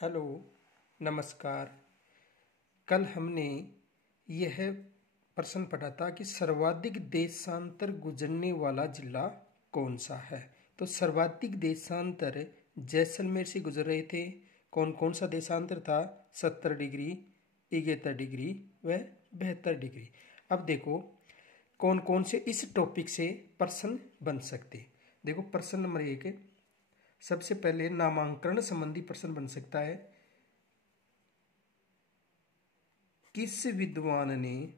Hello, नमस्कार। कल हमने यह प्रश्न पढ़ा था कि सर्वाधिक देशांतर गुजरने वाला जिला कौन सा है। तो सर्वाधिक देशांतर जैसलमेर से गुजर रहे थे। कौन कौन सा देशांतर था? 70 डिग्री, 71 डिग्री व 72 डिग्री। अब देखो कौन कौन से इस टॉपिक से प्रश्न बन सकते। देखो प्रश्न नंबर 1, सबसे पहले नामांकन संबंधी प्रश्न बन सकता है। किस विद्वान ने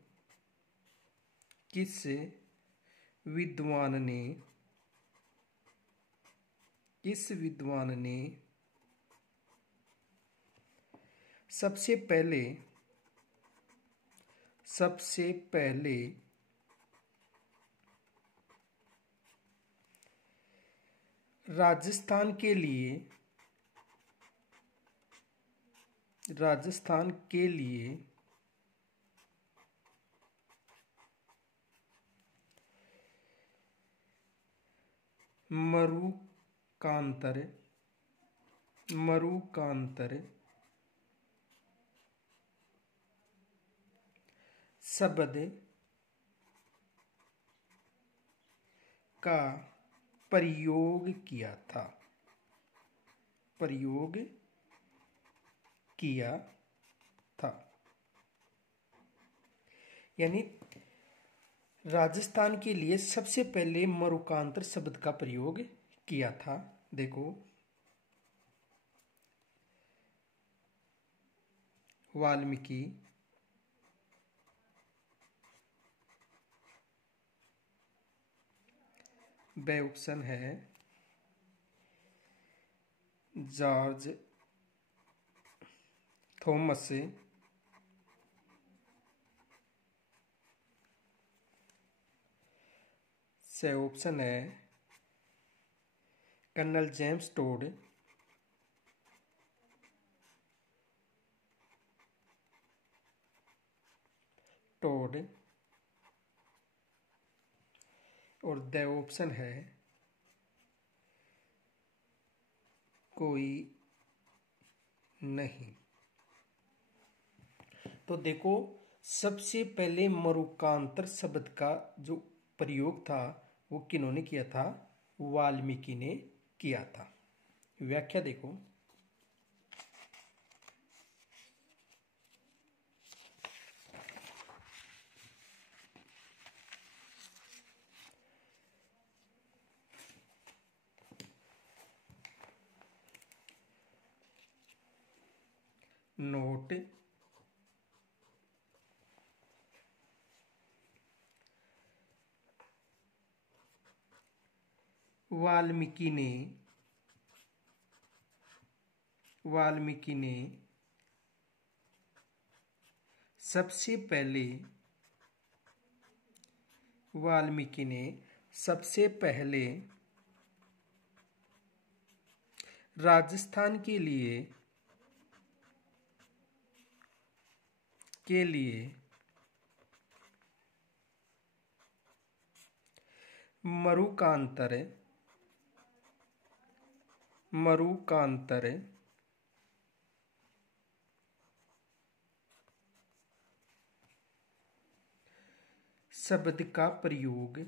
सबसे पहले राजस्थान के लिए मरुकांतर शब्द का प्रयोग किया था। यानी राजस्थान के लिए सबसे पहले मरुकांतर शब्द का प्रयोग किया था। देखो वाल्मीकि, ब ऑप्शन है जॉर्ज थॉमस, से ऑप्शन है कर्नल जेम्स टोड, और द ऑप्शन है कोई नहीं। तो देखो सबसे पहले मरुकांतर शब्द का जो प्रयोग था वो किन्होंने किया था? वाल्मीकि ने किया था। व्याख्या देखो, नोट वाल्मीकि ने सबसे पहले राजस्थान के लिए मरुकांतर शब्द का प्रयोग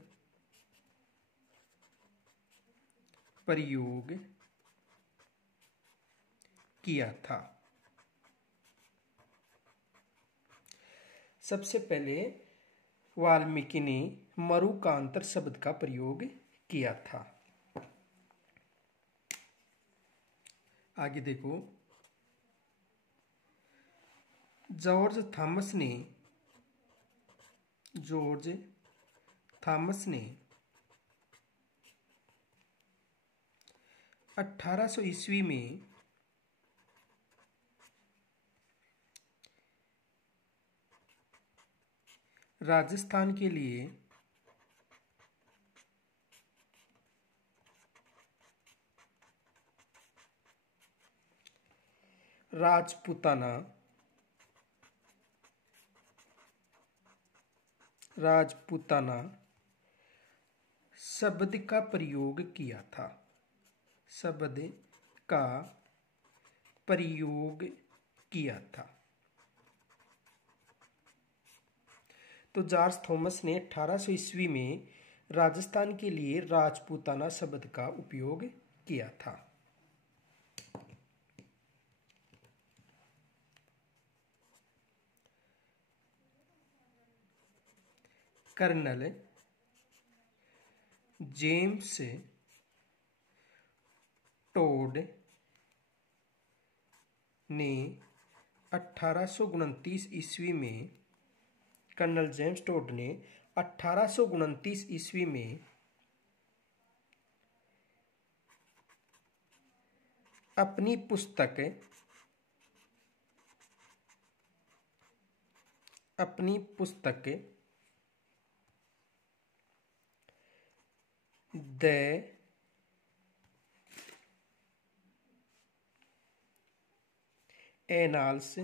किया था। सबसे पहले वाल्मीकि ने मरुकांतर शब्द का प्रयोग किया था। आगे देखो, जॉर्ज थॉमस ने 1800 ईस्वी में राजस्थान के लिए राजपूताना शब्द का प्रयोग किया था। प्रयोग किया था। तो जॉर्ज थॉमस ने 1800 ईस्वी में राजस्थान के लिए राजपूताना शब्द का उपयोग किया था। कर्नल जेम्स टोड ने 1829 ईस्वी में कर्नल जेम्स टोड ने 1829 ईस्वी में अपनी पुस्तक the annals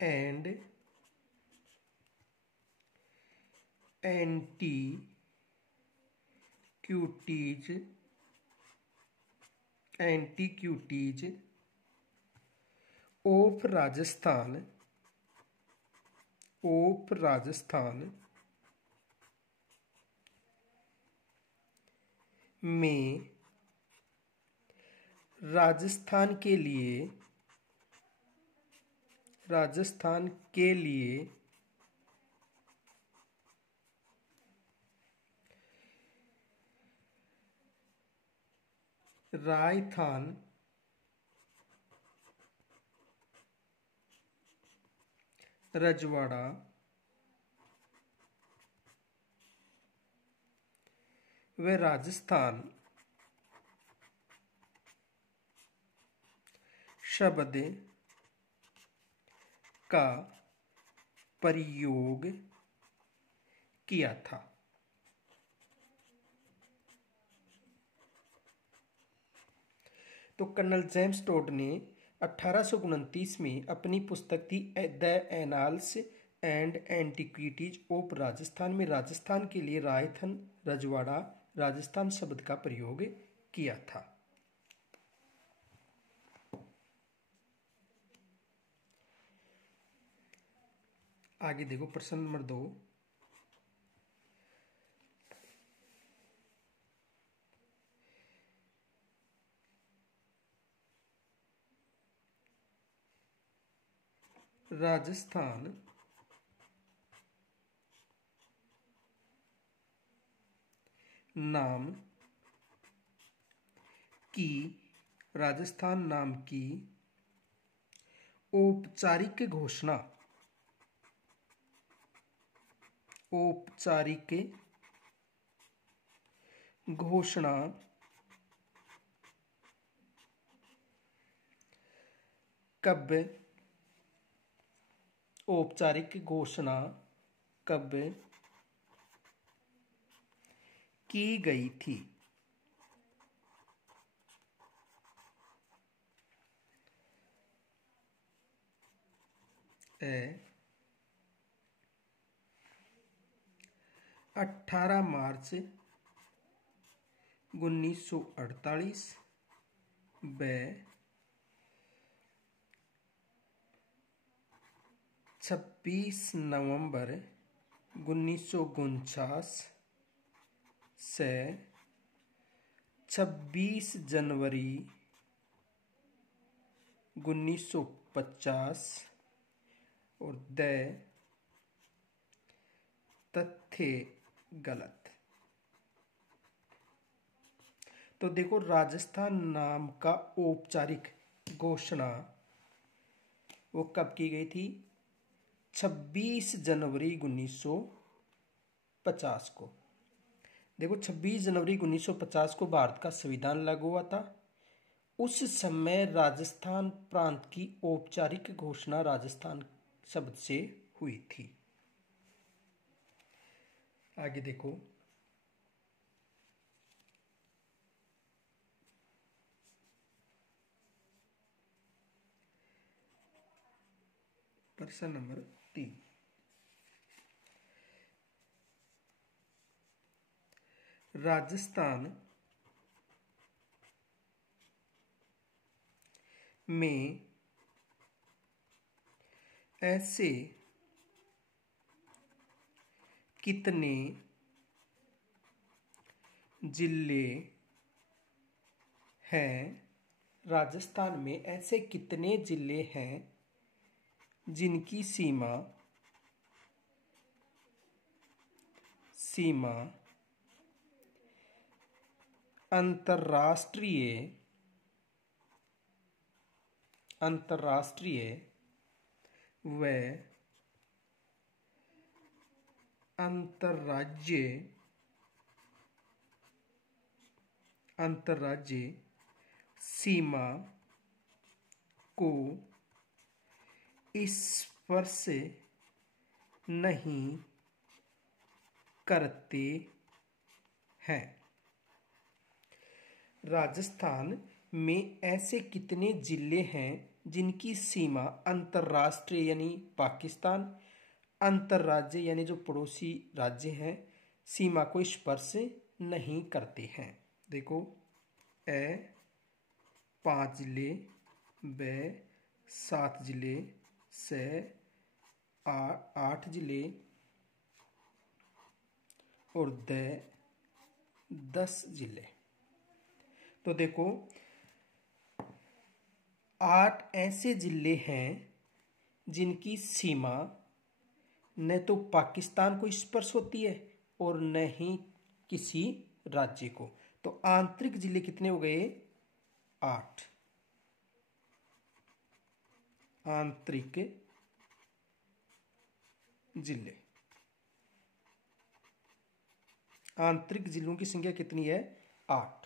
and antiquities of Rajasthan में राजस्थान के लिए रायथान रजवाड़ा व राजस्थान शब्द का प्रयोग किया था। तो कर्नल जेम्स टोड ने 1829 में अपनी पुस्तक थी the annals and antiquities of Rajasthan में राजस्थान के लिए रायथन रजवाड़ा राजस्थान शब्द का प्रयोग किया था। आगे देखो प्रश्न नंबर 2। राजस्थान नाम की औपचारिक घोषणा कब की गई थी? ए 18 मार्च 1948 व 26 नवंबर 1949 से 26 जनवरी 1950 और द तथ्य गलत। तो देखो राजस्थान नाम का औपचारिक घोषणा वो कब की गई थी? 26 जनवरी 1950 को। देखो 26 जनवरी 1950 को भारत का संविधान लागू हुआ था। उस समय राजस्थान प्रांत की औपचारिक घोषणा राजस्थान शब्द से हुई थी। आगे देखो प्रश्न नंबर 3। राजस्थान में ऐसे कितने जिले हैं? राजस्थान में ऐसे कितने जिले हैं जिनकी सीमा अंतर्राष्ट्रीय व अंतर्राज्यीय सीमा को स्पर्श नहीं करते हैं। राजस्थान में ऐसे कितने जिले हैं जिनकी सीमा अंतर्राष्ट्रीय यानी पाकिस्तान, अंतर्राज्य यानी जो पड़ोसी राज्य हैं, सीमा को स्पर्श नहीं करते हैं। देखो, 5 जिले, ब 7 जिले, स 8 जिले और 10 जिले। तो देखो, 8 ऐसे जिले हैं जिनकी सीमा न तो पाकिस्तान को स्पर्श होती है और न ही किसी राज्य को। तो आंतरिक जिले कितने हो गए? 8 आंतरिक जिले। आंतरिक जिलों की संख्या कितनी है? 8।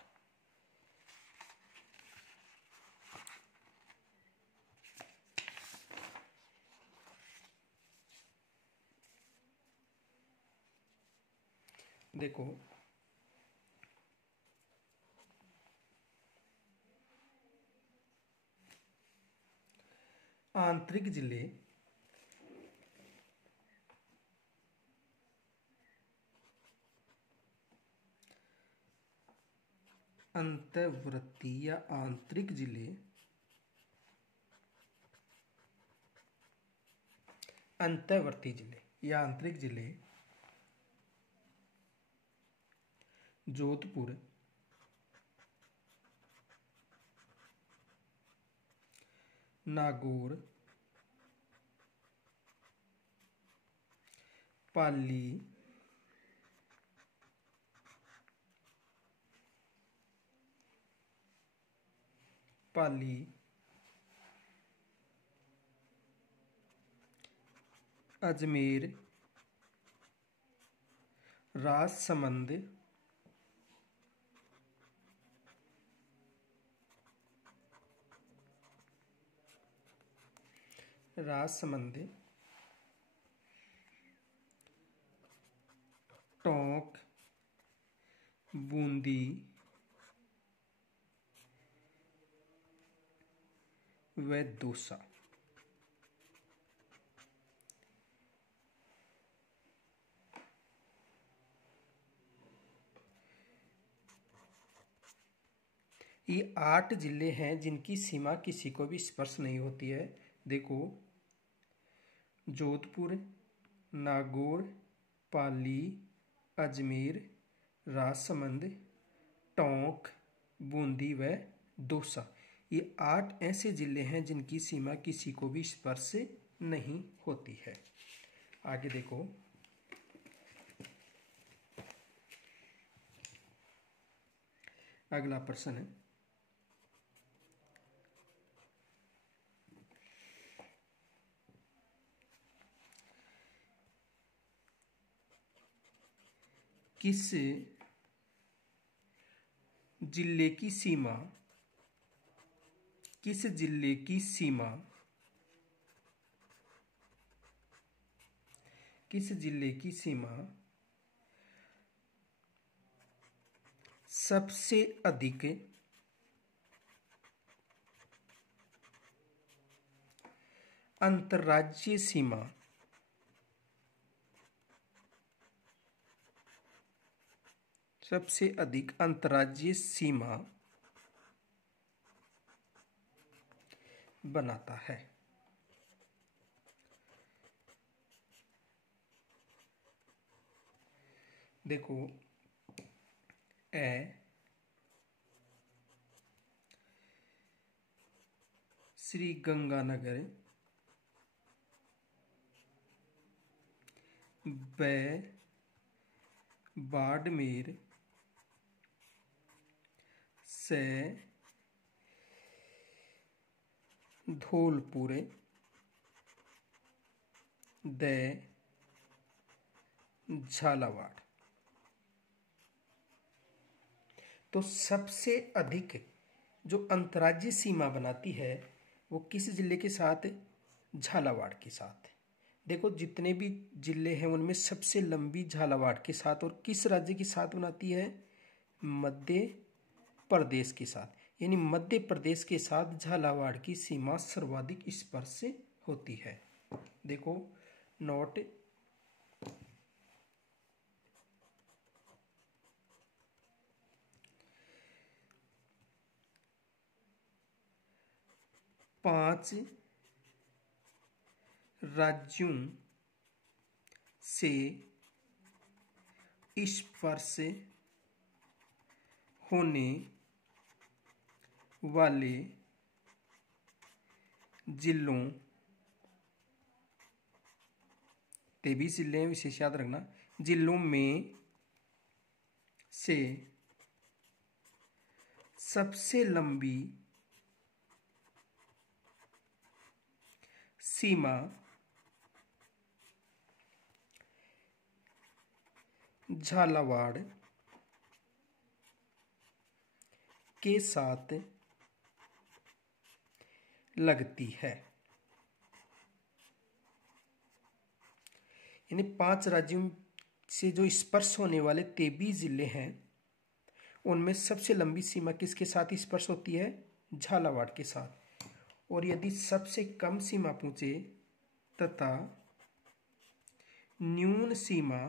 देखो, आंतरिक जिले अंतर्वर्ती या आंतरिक जिले अंतर्वर्ती जिले या आंतरिक जिले जोधपुर, नागौर, पाली, अजमेर, राजसमंद, टोंक, बूंदी व दौसा। ये 8 जिले हैं जिनकी सीमा किसी को भी स्पर्श नहीं होती है। देखो, जोधपुर, नागौर, पाली, अजमेर, राजसमंद, टोंक, बूंदी व दौसा। ये 8 ऐसे जिले हैं जिनकी सीमा किसी को भी स्पर्श नहीं होती है। आगे देखो, अगला प्रश्न है, किस जिले की सीमा सबसे अधिक अंतर्राज्यीय सीमा सबसे अधिक अंतर्राज्यीय सीमा बनाता है। देखो श्री गंगानगर, बाड़मेर से धौलपुर झालावाड़। तो सबसे अधिक जो अंतर्राज्यीय सीमा बनाती है वो किस जिले के साथ? झालावाड़ के साथ। देखो जितने भी जिले हैं उनमें सबसे लंबी झालावाड़ के साथ, और किस राज्य के साथ बनाती है? मध्य प्रदेश के साथ। यानी मध्य प्रदेश के साथ झालावाड़ की सीमा सर्वाधिक स्पर्श होती है। देखो नोट, पांच राज्यों से स्पर्श होने वाले जिलों, 23 जिले हैं, विशेष याद रखना, जिलों में से सबसे लंबी सीमा झालावाड़ के साथ लगती है। यानी 5 राज्यों से जो स्पर्श होने वाले 23 जिले हैं उनमें सबसे लंबी सीमा किसके साथ स्पर्श होती है? झालावाड़ के साथ। और यदि सबसे कम सीमा पूछे तथा न्यून सीमा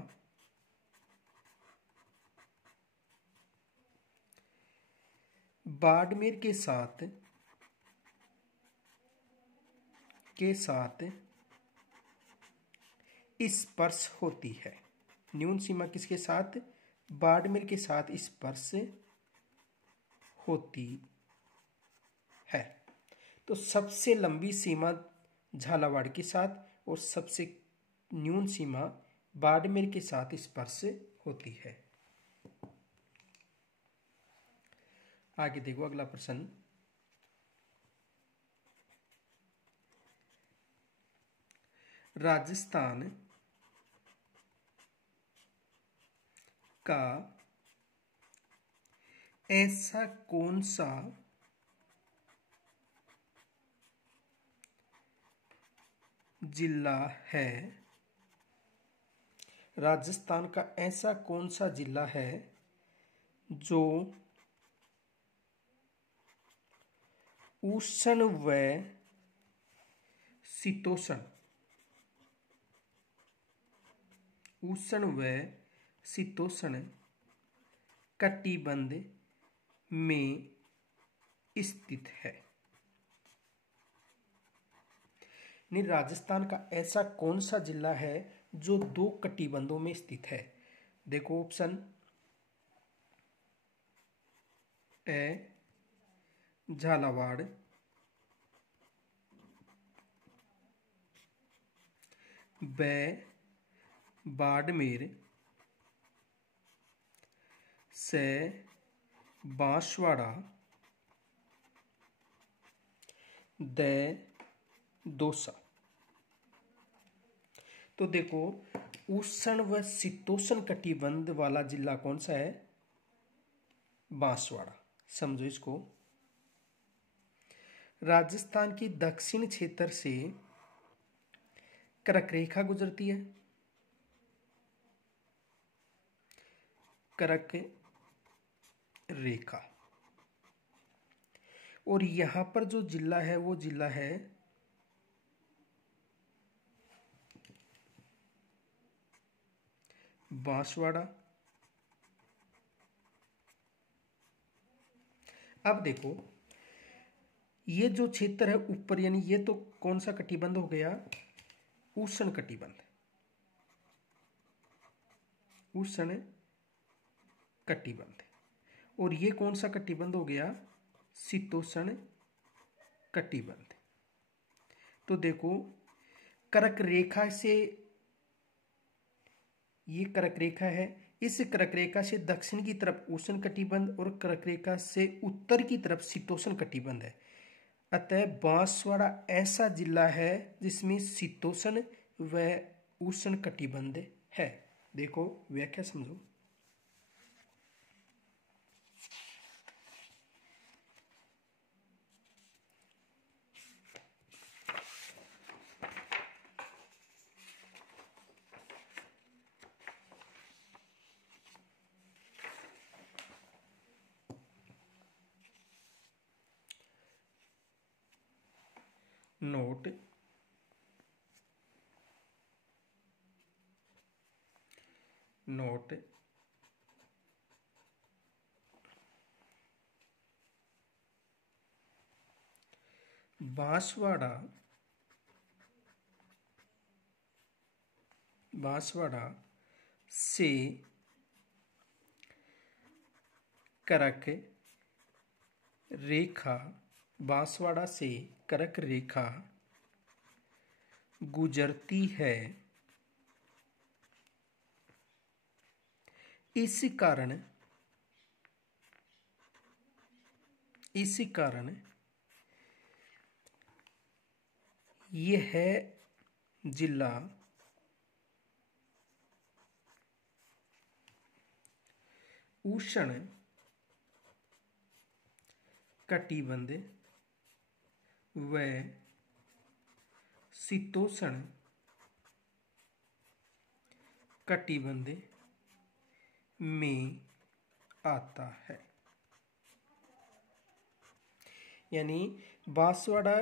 बाड़मेर के साथ स्पर्श होती है। न्यून सीमा किसके साथ? बाड़मेर के साथ स्पर्श होती है। तो सबसे लंबी सीमा झालावाड़ के साथ और सबसे न्यून सीमा बाड़मेर के साथ स्पर्श होती है। आगे देखो अगला प्रश्न, राजस्थान का ऐसा कौन सा जिला है? राजस्थान का ऐसा कौन सा जिला है जो उष्ण व शीतोष्ण कटिबंध में स्थित है? राजस्थान का ऐसा कौन सा जिला है जो 2 कटिबंधों में स्थित है? देखो ऑप्शन ए झालावाड़, ब बाड़मेर, से बांसवाड़ा, द दौसा। तो देखो उष्ण व शीतोष्ण कटिबंध वाला जिला कौन सा है? बांसवाड़ा। समझो इसको। राजस्थान की दक्षिण क्षेत्र से कर्क रेखा गुजरती है। कर्क रेखा, और यहां पर जो जिला है वो जिला है बांसवाड़ा, अब देखो ये जो क्षेत्र है ऊपर, यानी ये तो कौन सा कटिबंध हो गया, उष्ण कटिबंध, उष्ण कटिबंध। और ये कौन सा कटिबंध हो गया, शीतोष्ण कटिबंध। तो देखो कर्क रेखा से, ये कर्क रेखा है, इस कर्क रेखा से दक्षिण की तरफ उष्ण कटिबंध और कर्क रेखा से उत्तर की तरफ शीतोष्ण कटिबंध है। अतः बांसवाड़ा ऐसा जिला है जिसमें शीतोष्ण व उष्ण कटिबंध है। देखो व्याख्या समझो। नोट नोट बांसवाड़ा से कर्क रेखा, बांसवाड़ा से कर्क रेखा गुजरती है। इस कारण यह जिला उष्ण कटिबंध व शीतोष्ण कटिबंध में आता है। यानी बांसवाड़ा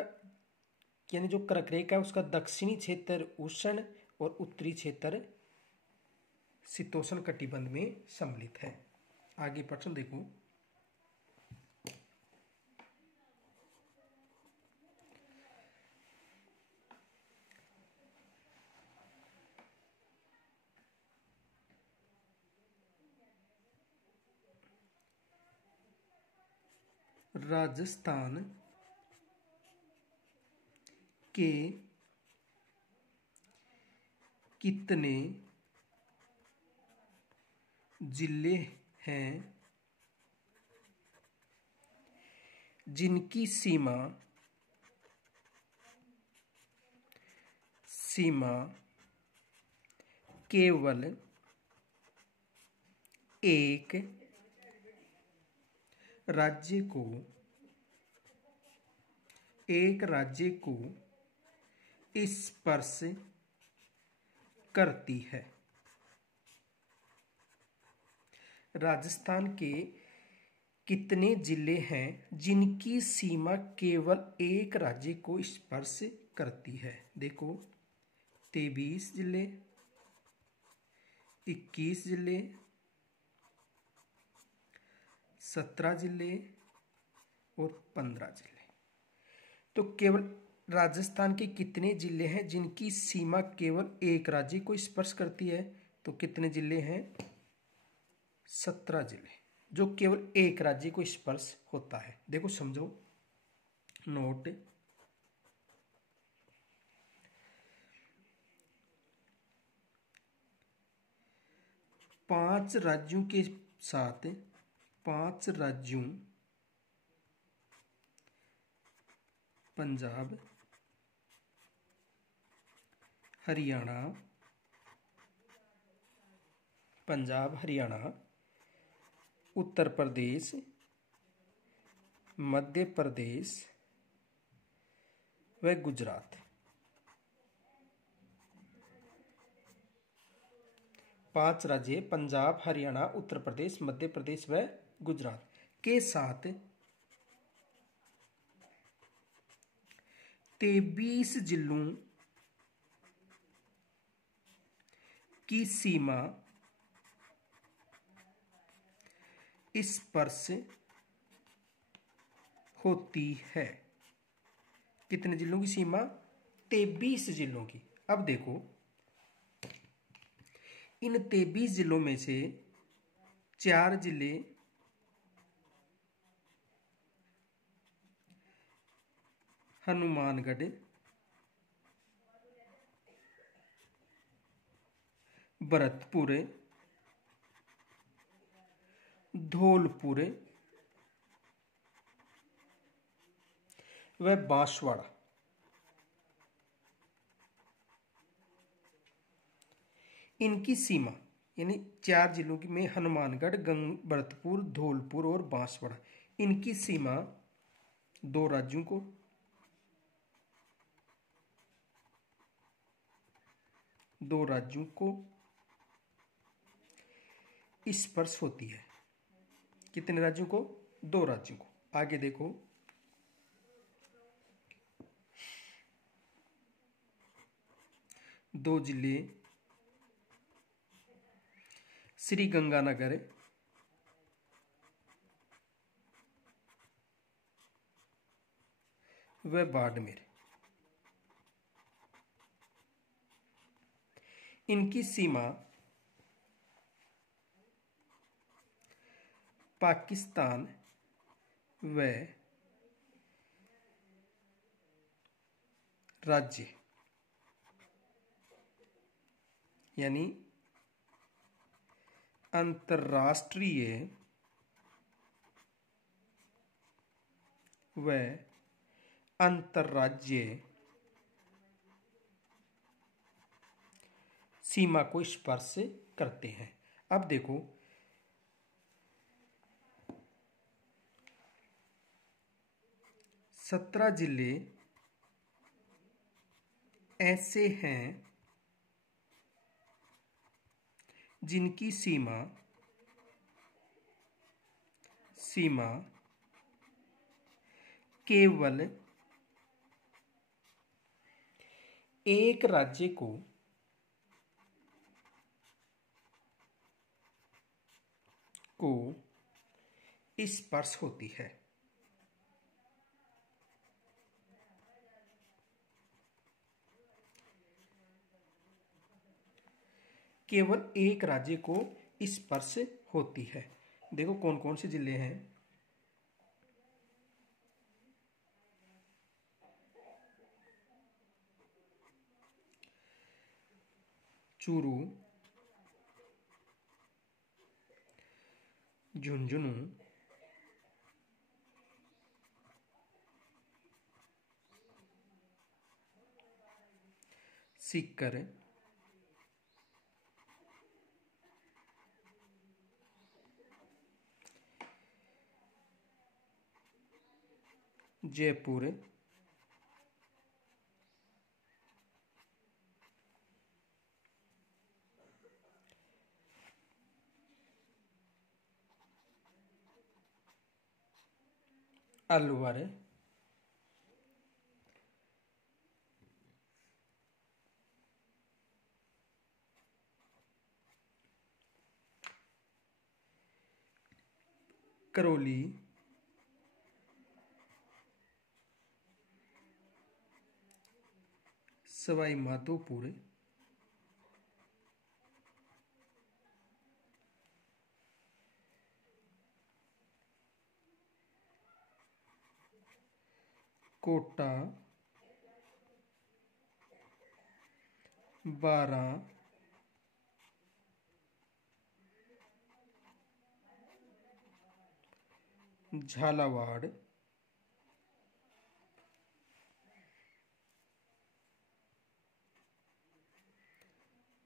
यानी जो कर्क रेखा है उसका दक्षिणी क्षेत्र उष्ण और उत्तरी क्षेत्र शीतोष्ण कटिबंध में सम्मिलित है। आगे प्रश्न देखो। राजस्थान के कितने जिले हैं जिनकी सीमा केवल एक राज्य को स्पर्श करती है। राजस्थान के कितने जिले हैं जिनकी सीमा केवल एक राज्य को स्पर्श करती है। देखो 23 जिले, 21 जिले, 17 जिले और 15 जिले। तो केवल राजस्थान के कितने जिले हैं जिनकी सीमा केवल एक राज्य को स्पर्श करती है, तो कितने जिले हैं, 17 जिले जो केवल एक राज्य को स्पर्श होता है। देखो समझो। नोट 5 राज्यों के साथ 5 राज्यों पंजाब, हरियाणा, उत्तर प्रदेश, मध्य प्रदेश व गुजरात, 5 राज्य पंजाब, हरियाणा, उत्तर प्रदेश, मध्य प्रदेश व गुजरात के साथ 23 जिलों की सीमा स्पर्श होती है। कितने जिलों की सीमा? 23 जिलों की। अब देखो, इन 23 जिलों में से 4 जिले हनुमानगढ़, भरतपुर, धौलपुर व बांसवाड़ा। इनकी सीमा यानी 4 जिलों की में हनुमानगढ़, भरतपुर, धौलपुर और बांसवाड़ा, इनकी सीमा 2 राज्यों को, स्पर्श होती है। कितने राज्यों को? 2 राज्यों को। आगे देखो, दो जिले श्री गंगानगर व बाड़मेर, इनकी सीमा पाकिस्तान व राज्य यानी अंतर्राष्ट्रीय व अंतर्राज्यीय सीमा को स्पर्श करते हैं। अब देखो, सत्रह जिले ऐसे हैं जिनकी सीमा केवल एक राज्य को स्पर्श होती है। केवल एक राज्य को स्पर्श होती है। देखो कौन कौन से जिले हैं। चूरू, झुंझुनू, सीकर, जयपुर, अलवर, करौली, सवाई माधोपुर, कोटा, बारा, झालावाड़,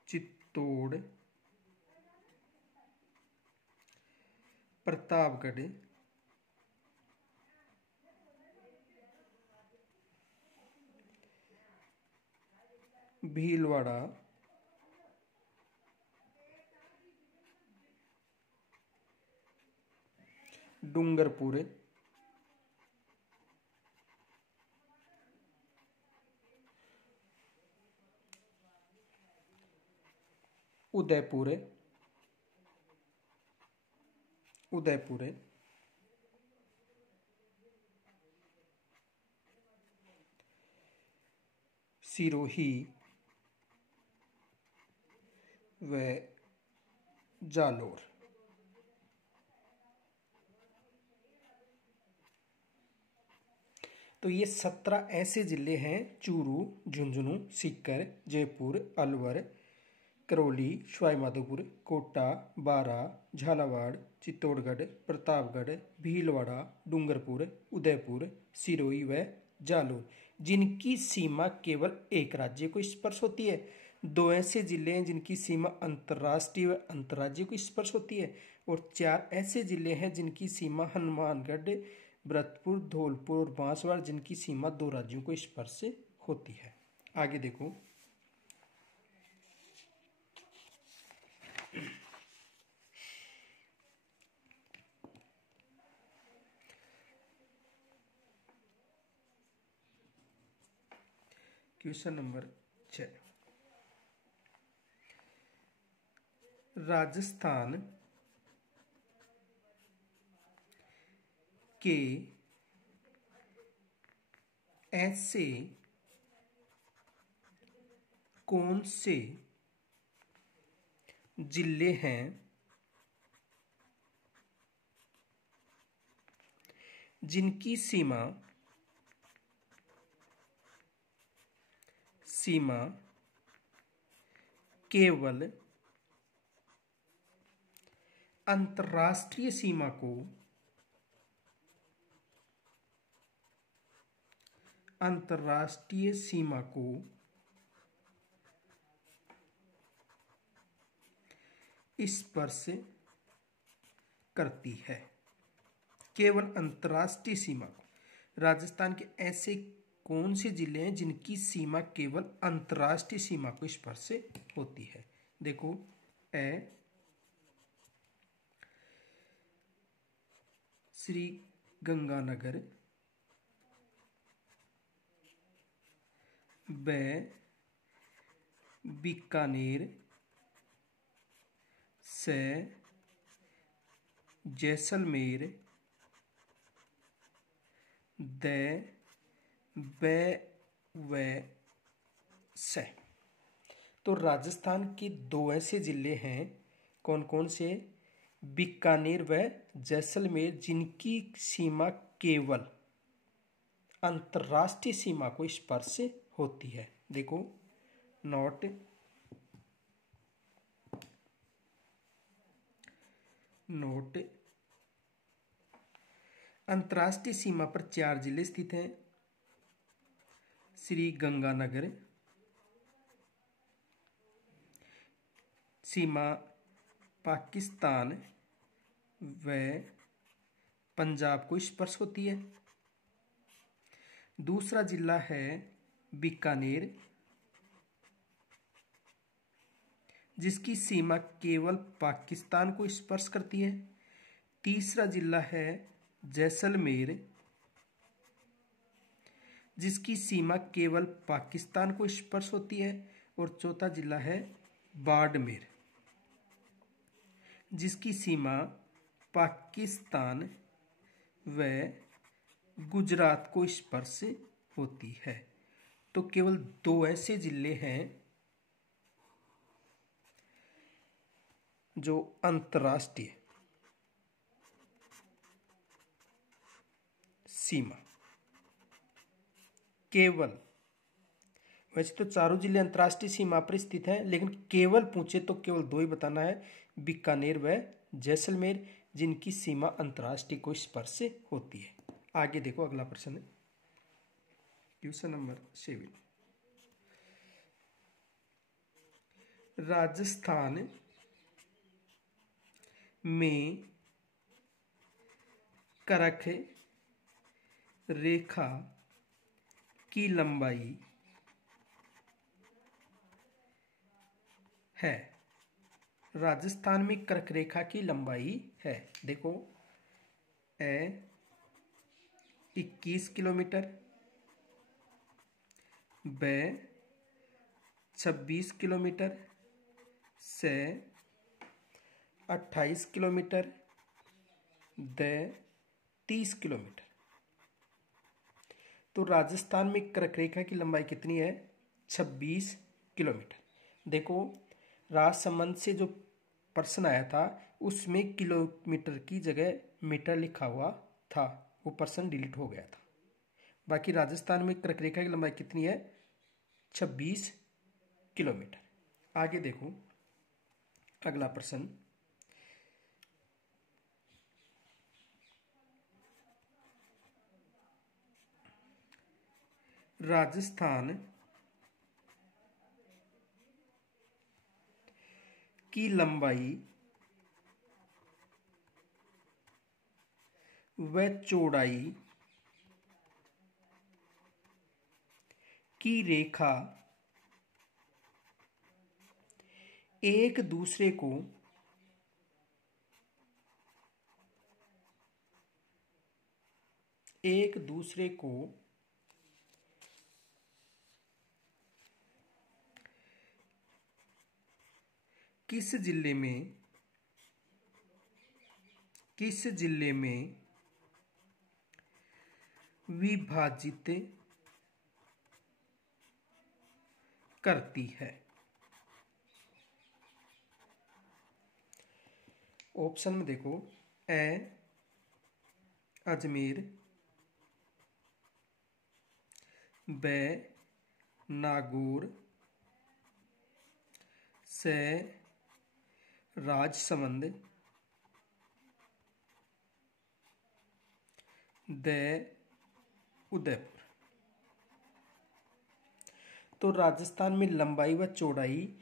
चित्तौड़, प्रतापगढ़, भीलवाड़ा, डूंगरपुर, उदयपुर, सिरोही व जालोर। तो ये 17 ऐसे जिले हैं, चूरू, झुंझुनू, सीकर, जयपुर, अलवर, करौली, सवाईमाधोपुर, कोटा, बारा, झालावाड़, चित्तौड़गढ़, प्रतापगढ़, भीलवाड़ा, डूंगरपुर, उदयपुर, सिरोही व जालोर, जिनकी सीमा केवल एक राज्य को स्पर्श होती है। 2 ऐसे जिले हैं जिनकी सीमा अंतर्राष्ट्रीय व अंतर्राज्यीय को स्पर्श होती है, और 4 ऐसे जिले हैं जिनकी सीमा हनुमानगढ़, भरतपुर, धौलपुर और बांसवाड़ा, जिनकी सीमा 2 राज्यों को स्पर्श होती है। आगे देखो, क्वेश्चन नंबर 6। राजस्थान के ऐसे कौन से जिले हैं जिनकी सीमा केवल अंतर्राष्ट्रीय सीमा को स्पर्श करती है। केवल अंतर्राष्ट्रीय सीमा को, राजस्थान के ऐसे कौन से जिले हैं जिनकी सीमा केवल अंतर्राष्ट्रीय सीमा को स्पर्श होती है। देखो, ए श्री गंगानगर, ब बीकानेर, से जैसलमेर, द व से। तो राजस्थान के 2 ऐसे जिले हैं, कौन कौन से? बीकानेर व जैसलमेर, जिनकी सीमा केवल अंतर्राष्ट्रीय सीमा को स्पर्श होती है। देखो, नोट, अंतर्राष्ट्रीय सीमा पर 4 जिले स्थित हैं। श्री गंगानगर, सीमा पाकिस्तान व पंजाब को स्पर्श होती है। दूसरा जिला है बीकानेर, जिसकी सीमा केवल पाकिस्तान को स्पर्श करती है। तीसरा जिला है जैसलमेर, जिसकी सीमा केवल पाकिस्तान को स्पर्श होती है। और चौथा जिला है बाड़मेर, जिसकी सीमा पाकिस्तान व गुजरात को स्पर्श होती है। तो केवल 2 ऐसे जिले हैं जो अंतर्राष्ट्रीय सीमा केवल, वैसे तो चारों जिले अंतर्राष्ट्रीय सीमा पर स्थित हैं, लेकिन केवल पूछे तो केवल 2 ही बताना है, बीकानेर व जैसलमेर, जिनकी सीमा अंतर्राष्ट्रीय को स्पर्श होती है। आगे देखो, अगला प्रश्न है क्वेश्चन नंबर 7। राजस्थान में कर्क रेखा की लंबाई है। राजस्थान में कर्क रेखा की लंबाई है। देखो, 21 किलोमीटर, ब 26 किलोमीटर, से 28 किलोमीटर, द 30 किलोमीटर। तो राजस्थान में कर्क रेखा की लंबाई कितनी है? 26 किलोमीटर। देखो, राजसमंद से जो प्रश्न आया था उसमें किलोमीटर की जगह मीटर लिखा हुआ था, वो प्रश्न डिलीट हो गया था। बाकी राजस्थान में कर्क रेखा की लंबाई कितनी है? 26 किलोमीटर। आगे देखो अगला प्रश्न। राजस्थान की लंबाई व चौड़ाई की रेखा एक दूसरे को किस जिले में विभाजित करती है? ऑप्शन में देखो, ए अजमेर, ब नागौर, स राजसमंद, द उदयपुर। तो राजस्थान में लंबाई व चौड़ाई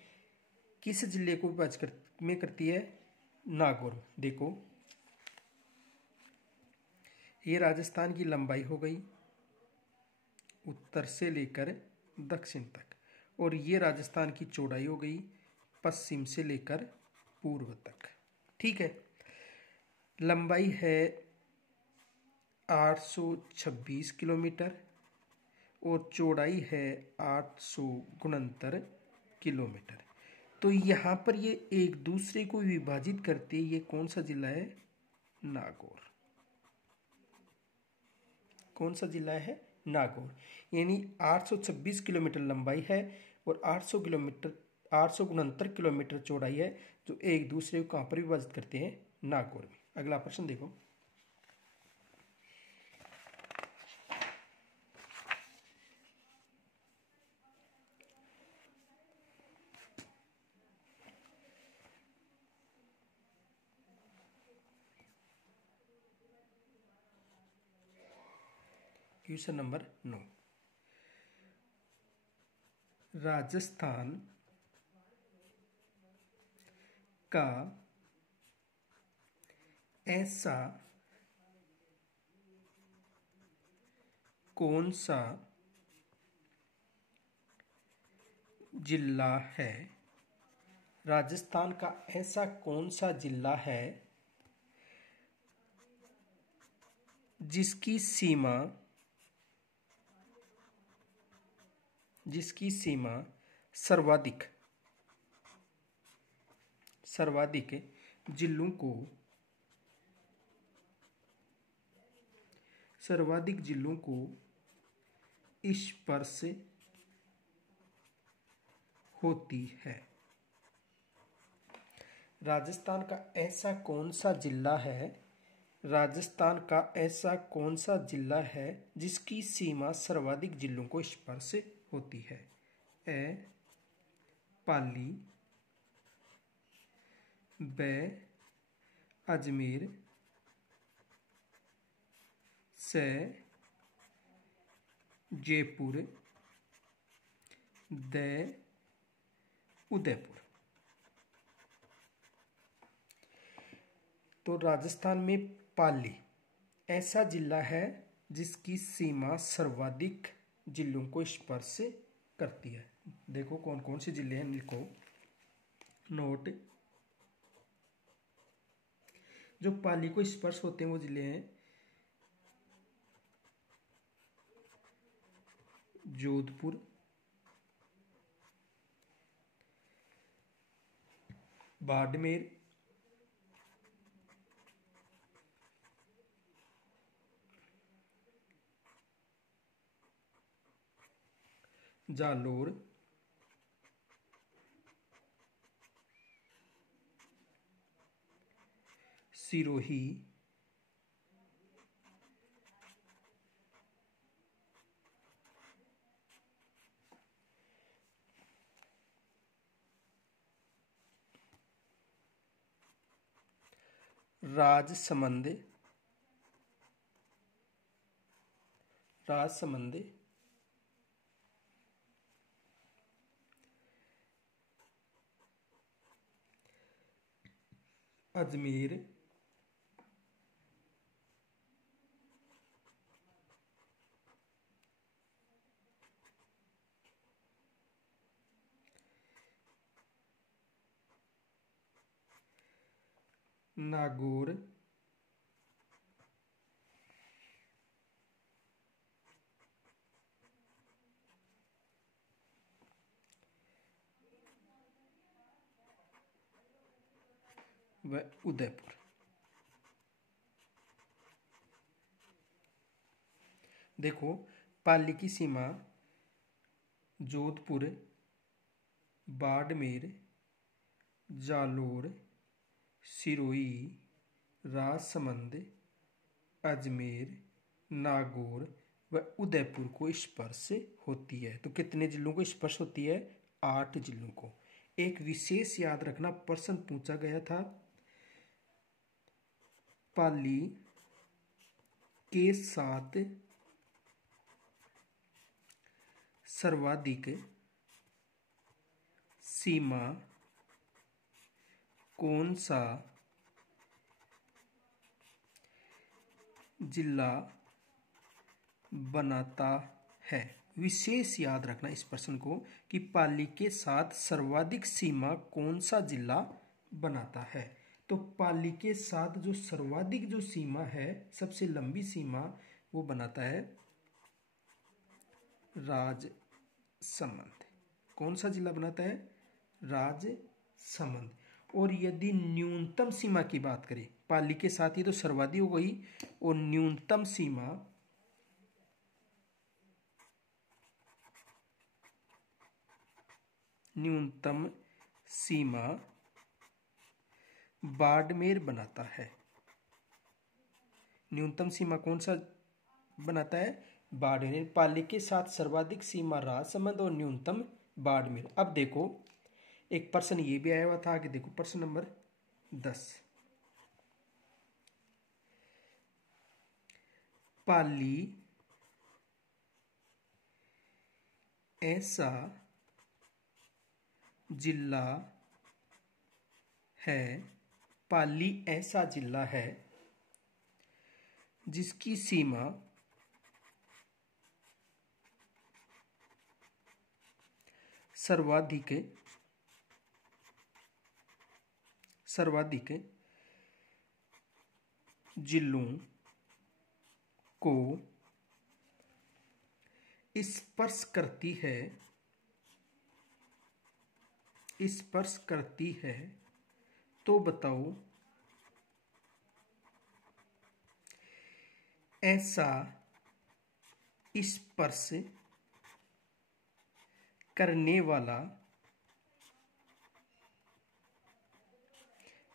किस जिले को विभाजित में करती है? नागौर। देखो, ये राजस्थान की लंबाई हो गई उत्तर से लेकर दक्षिण तक, और ये राजस्थान की चौड़ाई हो गई पश्चिम से लेकर पूर्व तक। ठीक है, लंबाई है 826 किलोमीटर और चौड़ाई है 869 किलोमीटर। तो यहाँ पर ये एक दूसरे को विभाजित करते, ये कौन सा जिला है? नागौर। कौन सा जिला है? नागौर। यानी 826 किलोमीटर लंबाई है और 869 किलोमीटर चौड़ाई है, जो एक दूसरे को कहाँ पर विभाजित करते हैं? नागौर में। अगला प्रश्न देखो। Question number 9। राजस्थान का ऐसा कौन सा जिला है? राजस्थान का ऐसा कौन सा जिला है जिसकी सीमा सर्वाधिक जिलों को स्पर्श होती है? राजस्थान का ऐसा कौन सा जिला है? राजस्थान का ऐसा कौन सा जिला है जिसकी सीमा सर्वाधिक जिलों को स्पर्श होती है? ए पाली, ब अजमेर, स जयपुर, द उदयपुर। तो राजस्थान में पाली ऐसा जिला है जिसकी सीमा सर्वाधिक जिलों को स्पर्श करती है। देखो कौन कौन से जिले हैं, लिखो नोट। जो पाली को स्पर्श होते हैं वो जिले हैं जोधपुर, बाड़मेर, जालोर, सिरोही, राजसमंद, राजसमंद, अजमेर, नागौर, व उदयपुर। देखो, पाली की सीमा जोधपुर, बाड़मेर, जालोर, सिरोही, राजसमंद, अजमेर, नागौर व उदयपुर को स्पर्श होती है। तो कितने जिलों को स्पर्श होती है? 8 जिलों को। एक विशेष याद रखना, प्रश्न पूछा गया था, पाली के साथ सर्वाधिक सीमा कौन सा जिला बनाता है? विशेष याद रखना इस प्रश्न को कि पाली के साथ सर्वाधिक सीमा कौन सा जिला बनाता है। तो पाली के साथ जो सर्वाधिक जो सीमा है, सबसे लंबी सीमा, वो बनाता है राजसमंद। कौन सा जिला बनाता है? राजसमंद। और यदि न्यूनतम सीमा की बात करें, पाली के साथ ही तो सर्वाधिक हो गई, और न्यूनतम सीमा बाड़मेर बनाता है। न्यूनतम सीमा कौन सा बनाता है? बाड़मेर। पाली के साथ सर्वाधिक सीमा राजसमंद और न्यूनतम बाड़मेर। अब देखो, एक प्रश्न ये भी आया हुआ था, आगे देखो प्रश्न नंबर 10। पाली ऐसा जिला है, पाली ऐसा जिला है जिसकी सीमा सर्वाधिक जिलों को स्पर्श करती है। तो बताओ, ऐसा स्पर्श करने वाला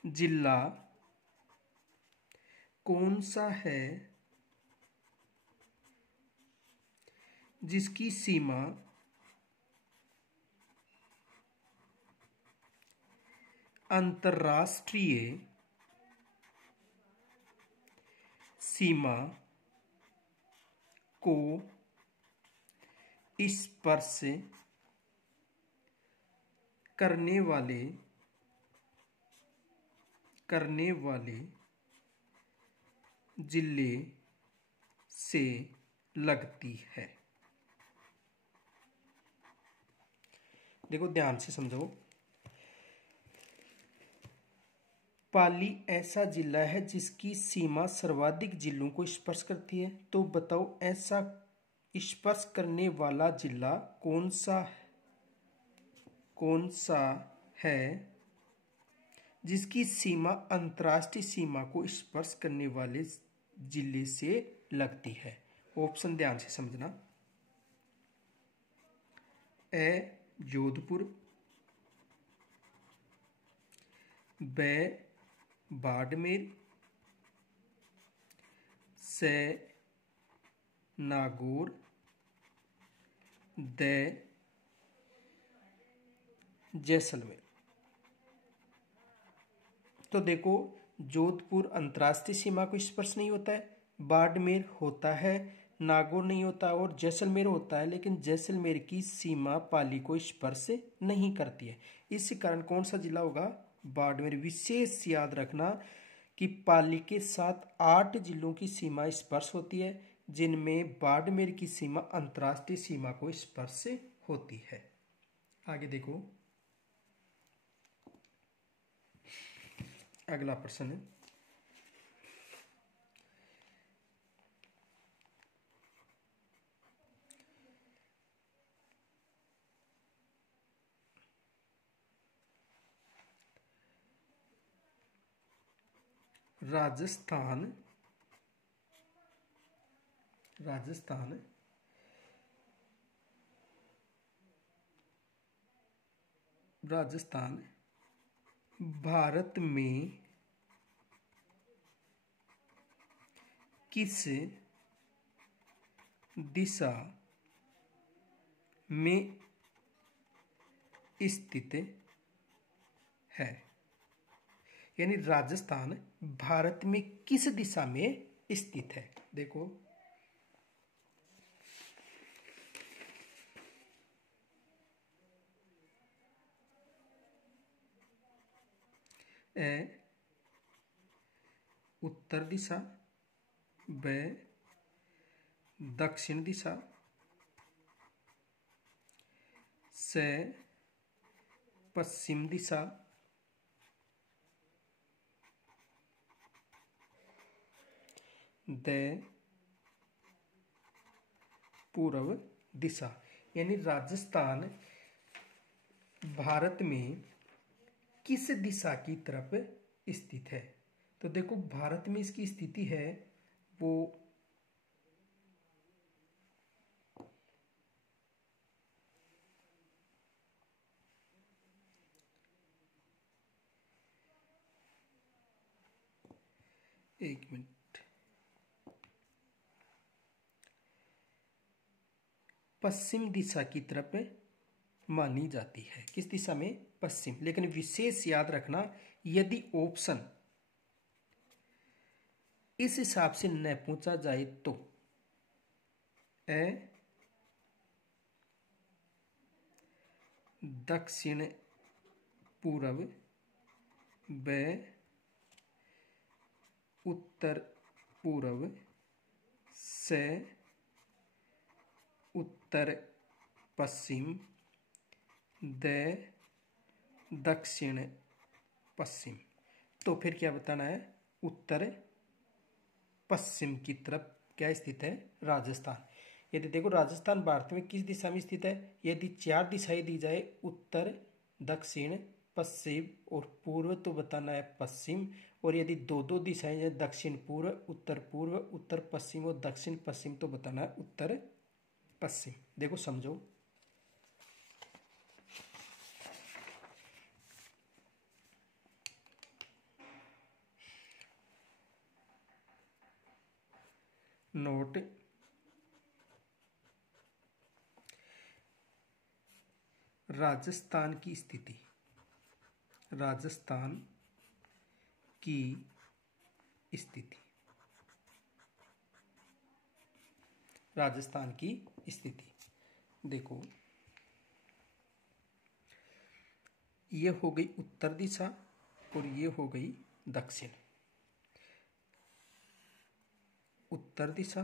जिला कौन सा है जिसकी सीमा अंतर्राष्ट्रीय सीमा को स्पर्श करने वाले जिले से लगती है? देखो, ध्यान से समझो। पाली ऐसा जिला है जिसकी सीमा सर्वाधिक जिलों को स्पर्श करती है। तो बताओ, ऐसा स्पर्श करने वाला जिला कौन सा है जिसकी सीमा अंतर्राष्ट्रीय सीमा को स्पर्श करने वाले जिले से लगती है? ऑप्शन ध्यान से समझना। ए जोधपुर, ब बाड़मेर, से नागौर, द जैसलमेर। तो देखो, जोधपुर अंतर्राष्ट्रीय सीमा को स्पर्श नहीं होता है, बाड़मेर होता है, नागौर नहीं होता और जैसलमेर होता है, लेकिन जैसलमेर की सीमा पाली को स्पर्श नहीं करती है। इस कारण कौन सा जिला होगा? बाड़मेर। विशेष याद रखना कि पाली के साथ 8 जिलों की सीमा स्पर्श होती है, जिनमें बाड़मेर की सीमा अंतर्राष्ट्रीय सीमा को स्पर्श होती है। आगे देखो, अगला प्रश्न है, राजस्थान भारत में किस दिशा में स्थित है? यानी राजस्थान भारत में किस दिशा में स्थित है? देखो, ए उत्तर दिशा, ब दक्षिण दिशा, से पश्चिम दिशा, द पूर्व दिशा। यानी राजस्थान भारत में किस दिशा की तरफ स्थित है? तो देखो, भारत में इसकी स्थिति है वो एक मिनट, पश्चिम दिशा की तरफ मानी जाती है। किस दिशा में? पश्चिम। लेकिन विशेष याद रखना, यदि ऑप्शन इस हिसाब से न पूछा जाए तो ए दक्षिण पूर्व, ब उत्तर पूर्व, से उत्तर पश्चिम, द दक्षिण पश्चिम। तो फिर क्या बताना है? उत्तर पश्चिम की तरफ क्या स्थित है? राजस्थान। यदि देखो, राजस्थान भारत में किस दिशा में स्थित है? यदि 4 दिशाएं दी जाए, उत्तर, दक्षिण, पश्चिम और पूर्व, तो बताना है पश्चिम। और यदि 2-2 दिशाएं हैं, दक्षिण पूर्व, उत्तर पश्चिम और दक्षिण पश्चिम, तो बताना है उत्तर पश्चिम। देखो, समझो, नोट, राजस्थान की स्थिति, राजस्थान की स्थिति, राजस्थान की स्थिति। देखो, ये हो गई उत्तर दिशा और ये हो गई दक्षिण। उत्तर दिशा,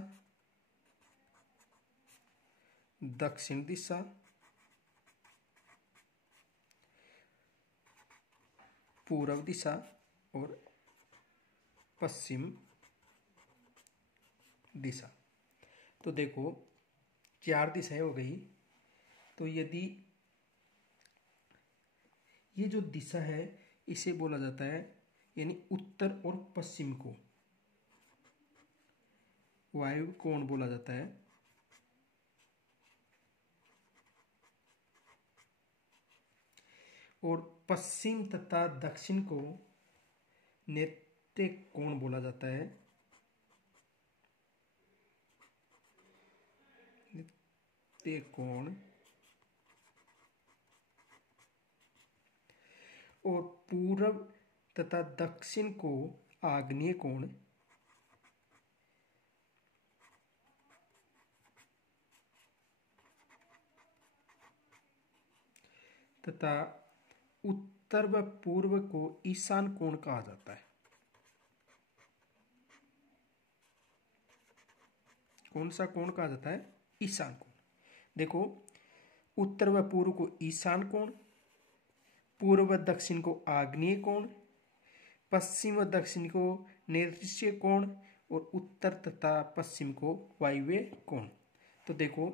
दक्षिण दिशा, पूर्व दिशा और पश्चिम दिशा। तो देखो, 4 दिशाएं हो गई। तो यदि ये जो दिशा है इसे बोला जाता है, यानी उत्तर और पश्चिम को वायु कोण बोला जाता है। और पश्चिम तथा दक्षिण को नैत्य कोण बोला जाता है। कोण और पूर्व तथा दक्षिण को आग्नेय कोण तथा उत्तर व पूर्व को ईशान कोण कहा जाता है। कौन सा कोण कहा जाता है? ईशान कोण। देखो, उत्तर व पूर्व को ईशान कोण, पूर्व व दक्षिण को आग्नेय कोण, पश्चिम व दक्षिण को नैऋत्य कोण और उत्तर तथा पश्चिम को वायव्य कोण। तो देखो,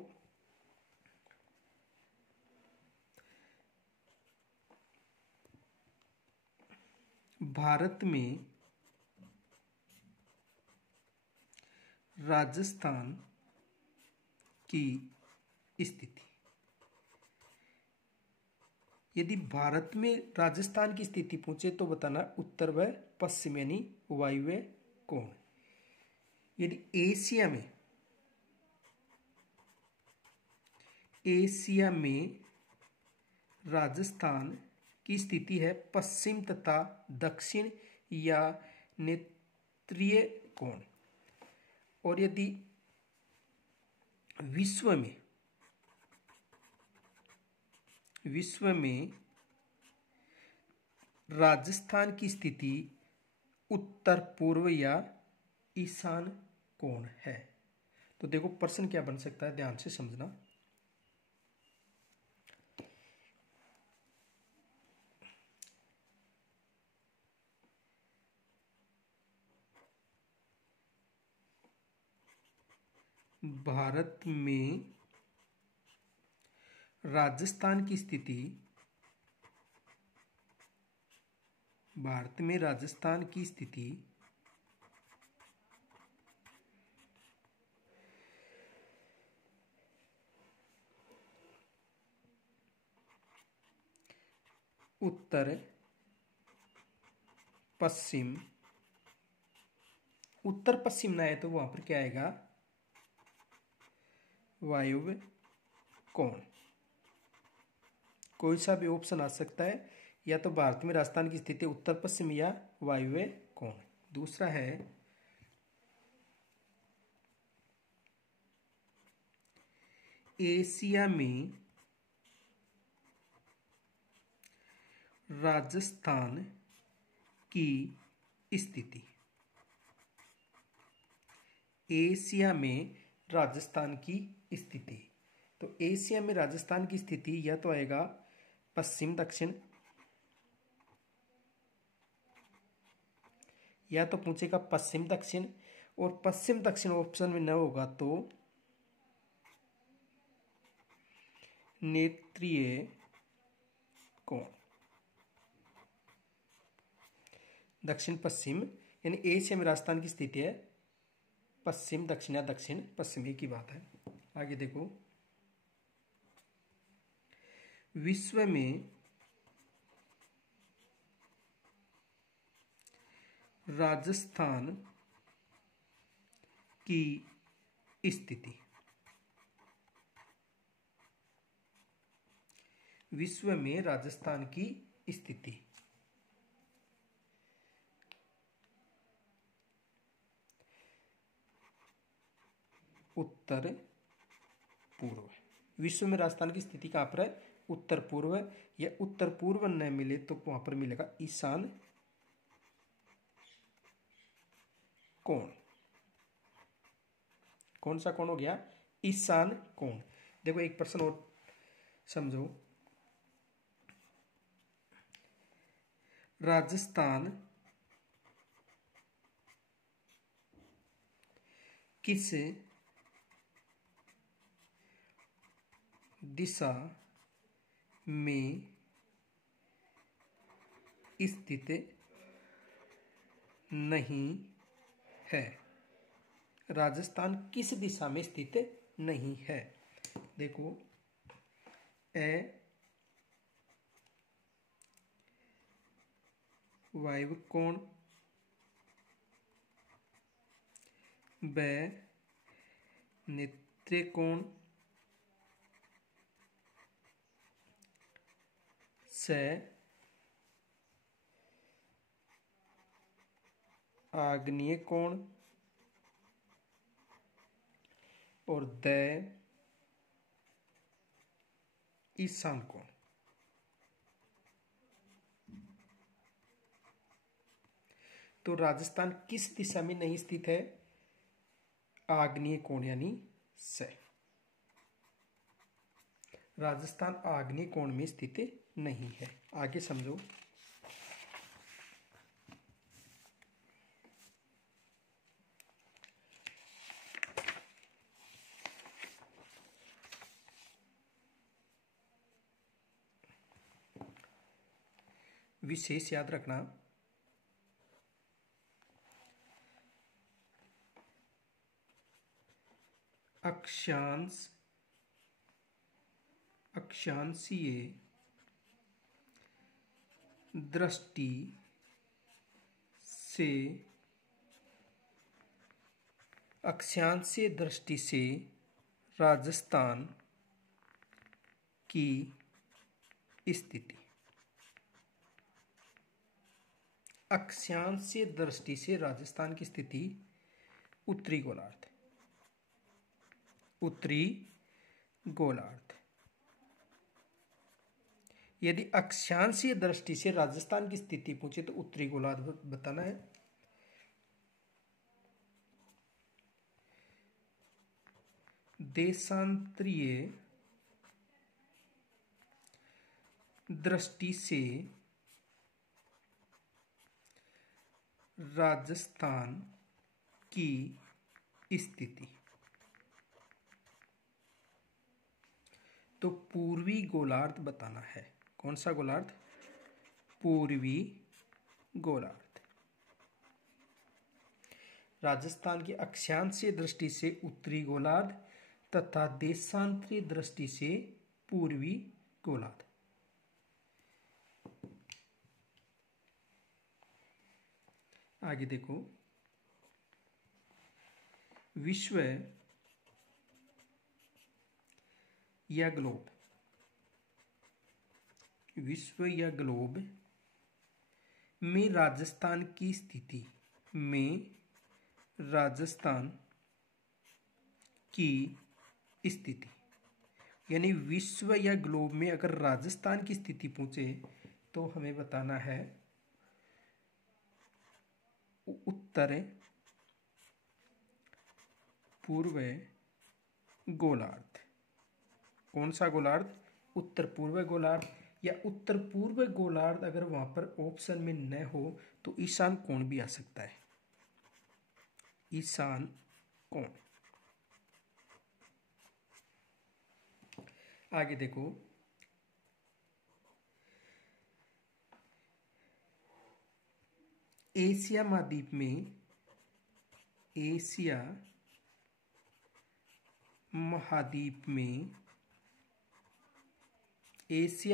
भारत में राजस्थान की स्थिति, यदि भारत में राजस्थान की स्थिति पूछे तो बताना उत्तर व पश्चिम यानी वायव्य कोण। यदि एशिया में राजस्थान की स्थिति है पश्चिम तथा दक्षिण या नेत्रीय कोण। और यदि विश्व में राजस्थान की स्थिति उत्तर पूर्व या ईशान कोण है। तो देखो, प्रश्न क्या बन सकता है, ध्यान से समझना। भारत में राजस्थान की स्थिति उत्तर पश्चिम ना है तो वहां पर क्या आएगा? वायव्य कोण। कोई सा भी ऑप्शन आ सकता है, या तो भारत में राजस्थान की स्थिति उत्तर पश्चिम या वायव्य कोण। दूसरा है एशिया में राजस्थान की स्थिति। एशिया में राजस्थान की स्थिति, तो एशिया में राजस्थान की स्थिति या तो आएगा पश्चिम दक्षिण, या तो पूछेगा पश्चिम दक्षिण, और पश्चिम दक्षिण ऑप्शन में न होगा तो नेत्रीय कोण। दक्षिण पश्चिम यानी एशिया में राजस्थान की स्थिति है पश्चिम दक्षिण या दक्षिण पश्चिमी की बात है। आगे देखो, विश्व में राजस्थान की स्थिति, विश्व में राजस्थान की स्थिति उत्तर पूर्व। विश्व में राजस्थान की स्थिति कहां पर है? उत्तर पूर्व, या उत्तर पूर्व न मिले तो वहां पर मिलेगा ईशान कोण। कौन सा कोण हो गया? ईशान कोण। देखो, एक प्रश्न और समझो। राजस्थान किस दिशा में स्थित नहीं है? राजस्थान किस दिशा में स्थित नहीं है? देखो, ए वायव्य कोण, ब नेत्रीय कोण, से आग्नेय कोण और द ईशान कोण। तो राजस्थान किस दिशा में नहीं स्थित है? आग्नेय कोण यानी से। राजस्थान आग्नेय कोण में स्थित नहीं है। आगे समझो। विशेष याद रखना, अक्षांशीय दृष्टि से राजस्थान की स्थिति। अक्षांशीय दृष्टि से राजस्थान की स्थिति उत्तरी गोलार्ध। उत्तरी गोलार्ध। यदि अक्षांशीय दृष्टि से राजस्थान की स्थिति पूछे तो उत्तरी गोलार्ध बताना है। देशांतरीय दृष्टि से राजस्थान की स्थिति तो पूर्वी गोलार्ध बताना है। कौन सा गोलार्ध? पूर्वी गोलार्ध। राजस्थान की अक्षांशीय दृष्टि से उत्तरी गोलार्ध तथा देशांतरीय दृष्टि से पूर्वी गोलार्ध। आगे देखो, विश्व या ग्लोब। विश्व या ग्लोब में राजस्थान की स्थिति में राजस्थान की स्थिति यानी विश्व या ग्लोब में अगर राजस्थान की स्थिति पूछे तो हमें बताना है उत्तर पूर्व गोलार्ध। कौन सा गोलार्ध? उत्तर पूर्व गोलार्ध या उत्तर पूर्व गोलार्ध। अगर वहां पर ऑप्शन में न हो तो ईशान कोण भी आ सकता है। ईशान कोण। आगे देखो, एशिया महाद्वीप में एशिया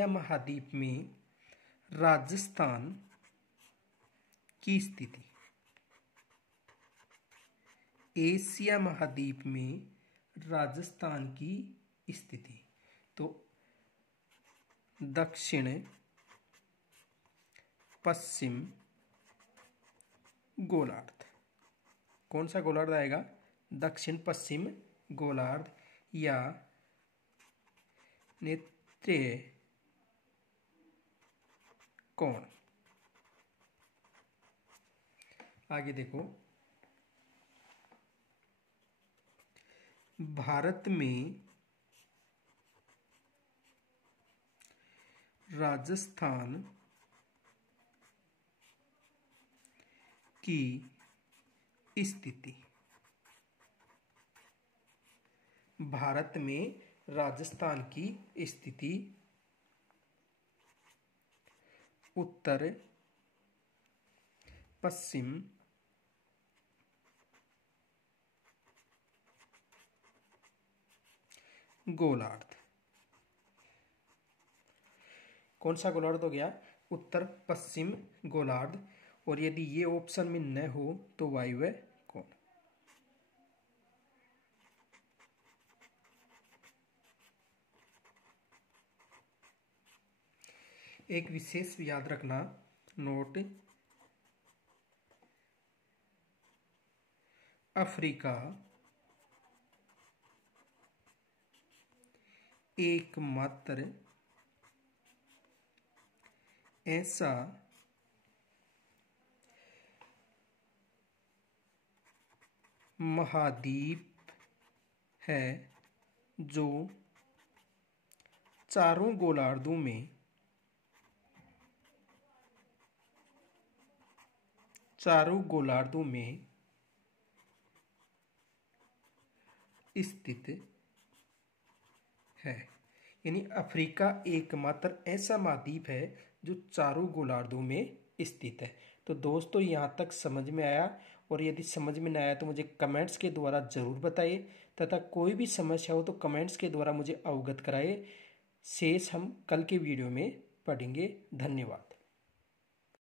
महाद्वीप में राजस्थान की स्थिति। एशिया महाद्वीप में राजस्थान की स्थिति तो दक्षिण पश्चिम गोलार्ध। कौन सा गोलार्ध आएगा? दक्षिण पश्चिम गोलार्ध या नेत्रीय कोण। आगे देखो, भारत में राजस्थान की स्थिति। भारत में राजस्थान की स्थिति उत्तर पश्चिम गोलार्ध। कौन सा गोलार्ध हो गया? उत्तर पश्चिम गोलार्ध। और यदि ये ऑप्शन में न हो तो वायव्य कोण। एक विशेष याद रखना नोट, अफ्रीका एकमात्र ऐसा महाद्वीप है जो चारों गोलार्धों में स्थित है। यानी अफ्रीका एकमात्र ऐसा महाद्वीप है जो चारों गोलार्धों में स्थित है। तो दोस्तों यहाँ तक समझ में आया, और यदि समझ में न आया तो मुझे कमेंट्स के द्वारा ज़रूर बताइए, तथा कोई भी समस्या हो तो कमेंट्स के द्वारा मुझे अवगत कराइए। शेष हम कल के वीडियो में पढ़ेंगे। धन्यवाद।